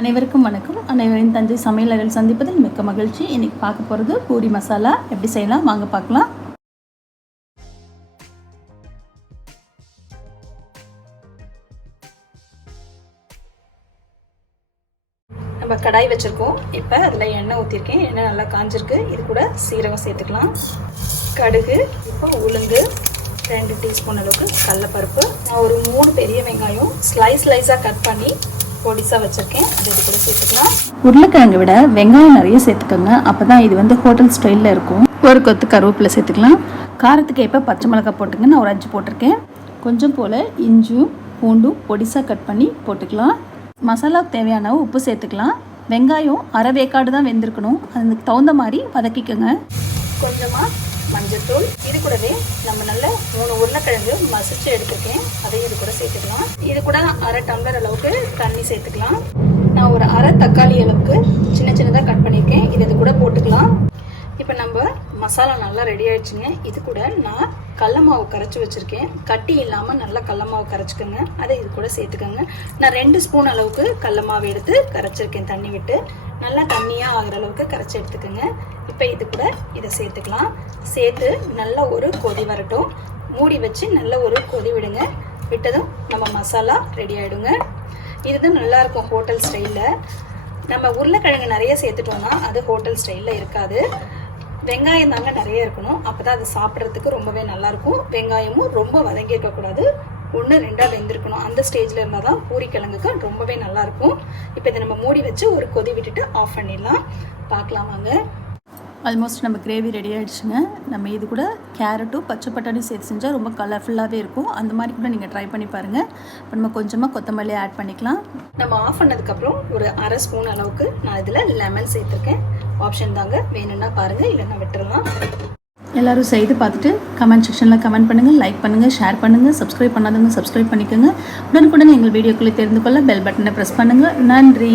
அனைவருக்கும் வணக்கம். அனைவரின் தஞ்சை சமையலறையில் சந்திப்பதில் மிக்க மகிழ்ச்சி. இன்றைக்கி பார்க்க போகிறது பூரி மசாலா எப்படி செய்யலாம் வாங்க பார்க்கலாம். நம்ம கடாய் வச்சுருக்கோம். இப்போ அதில் எண்ணெய் ஊற்றிருக்கேன். எண்ணெய் நல்லா காஞ்சிருக்கு. இது கூட சீரகம் சேர்த்துக்கலாம், கடுகு, இப்போ உளுந்து, 2 டீஸ்பூன் அளவுக்கு கடலைப்பருப்பு, நான் ஒரு 3 பெரிய வெங்காயம் ஸ்லைஸாக கட் பண்ணி பொடிசாக வச்சுருக்கேன். அது இது கூட சேர்த்துக்கலாம். உருளைக்கிழங்கை விட வெங்காயம் நிறைய சேர்த்துக்கோங்க, அப்போ தான் இது ஹோட்டல் ஸ்டைலில் இருக்கும். ஒரு கொத்து கருவேப்பிலை சேர்த்துக்கலாம். காரத்துக்கு ஏற்ப பச்சை மிளகாய் போட்டுங்க, நான் ஒரு 5 போட்டிருக்கேன். கொஞ்சம் போல் இஞ்சும் பூண்டும் பொடிசாக கட் பண்ணி போட்டுக்கலாம். மசாலாவுக்கு தேவையான உப்பு சேர்த்துக்கலாம். வெங்காயம் அரை வேக்காடு தான் வெந்திருக்கணும், அதுக்கு தகுந்த மாதிரி வதக்கிக்கோங்க. கொஞ்சமாக மஞ்சத்தூள், இது கூடவே நம்ம நல்ல 3 உருளைக்கிழங்கு மசிச்சு எடுத்துருக்கேன், அதையும் இது கூட சேர்த்துக்கலாம். இது கூட அரை டம்ளர் அளவுக்கு தண்ணி சேர்த்துக்கலாம். நான் ஒரு அரை தக்காளி அளவுக்கு சின்னதாக கட் பண்ணியிருக்கேன், இது கூட போட்டுக்கலாம். இப்போ நம்ம மசாலா நல்லா ரெடி ஆயிடுச்சுங்க. இது கூட நான் கடல மாவு கரைச்சி வச்சுருக்கேன், கட்டி இல்லாமல் நல்லா கடல மாவு கரைச்சிக்கோங்க, அதை இது கூட சேர்த்துக்கோங்க. நான் 2 ஸ்பூன் அளவுக்கு கடல மாவு எடுத்து கரைச்சிருக்கேன், தண்ணி விட்டு நல்லா தண்ணியாக ஆகிற அளவுக்கு கரைச்சி எடுத்துக்கோங்க. இப்போ இது கூட இதை சேர்த்துக்கலாம். சேர்த்து நல்லா ஒரு கொதி வரட்டும். மூடி வச்சு நல்ல ஒரு கொதி விடுங்க. விட்டதும் நம்ம மசாலா ரெடி ஆகிடுங்க. இதுதான் நல்லாயிருக்கும் ஹோட்டல் ஸ்டைலில். நம்ம உருளைக்கிழங்கு நிறைய சேர்த்துட்டோம்னா அது ஹோட்டல் ஸ்டைலில் இருக்காது. வெங்காயம் தாங்க நிறைய இருக்கணும், அப்போ தான் அது சாப்பிட்றதுக்கு ரொம்பவே நல்லாயிருக்கும். வெங்காயமும் ரொம்ப வதங்கி இருக்கக்கூடாது, 1-2 வெந்திருக்கணும். அந்த ஸ்டேஜில் இருந்தால் தான் பூரி கிழங்குக்கு ரொம்பவே நல்லாயிருக்கும். இப்போ இதை நம்ம மூடி வச்சு ஒரு கொதி விட்டுட்டு ஆஃப் பண்ணிடலாம். பார்க்கலாம் வாங்க. ஆல்மோஸ்ட் நம்ம கிரேவி ரெடி ஆகிடுச்சுங்க. நம்ம இது கூட கேரட்டும் பச்சை பட்டாணியும் சேர்த்து செஞ்சால் ரொம்ப கலர்ஃபுல்லாகவே இருக்கும். அந்த மாதிரி கூட நீங்கள் ட்ரை பண்ணி பாருங்கள். இப்போ நம்ம கொஞ்சமாக கொத்தமல்லி ஆட் பண்ணிக்கலாம். நம்ம ஆஃப் பண்ணதுக்கப்புறம் ஒரு அரை ஸ்பூன் அளவுக்கு நான் இதில் லெமன் சேர்த்துருக்கேன். ஆப்ஷன் தாங்க, வேணும்னா பாருங்கள், இல்லைன்னா விட்டுடலாம். எல்லோரும் செய்து பார்த்துட்டு கமெண்ட் செக்ஷனில் கமெண்ட் பண்ணுங்கள், லைக் பண்ணுங்கள், ஷேர் பண்ணுங்கள். சப்ஸ்கிரைப் பண்ணாதவங்க சப்ஸ்கிரைப் பண்ணிக்கோங்க. உடனுக்குடன் எங்கள் வீடியோக்களை தெரிந்து கொள்ள பெல் பட்டனை ப்ரெஸ் பண்ணுங்கள். நன்றி.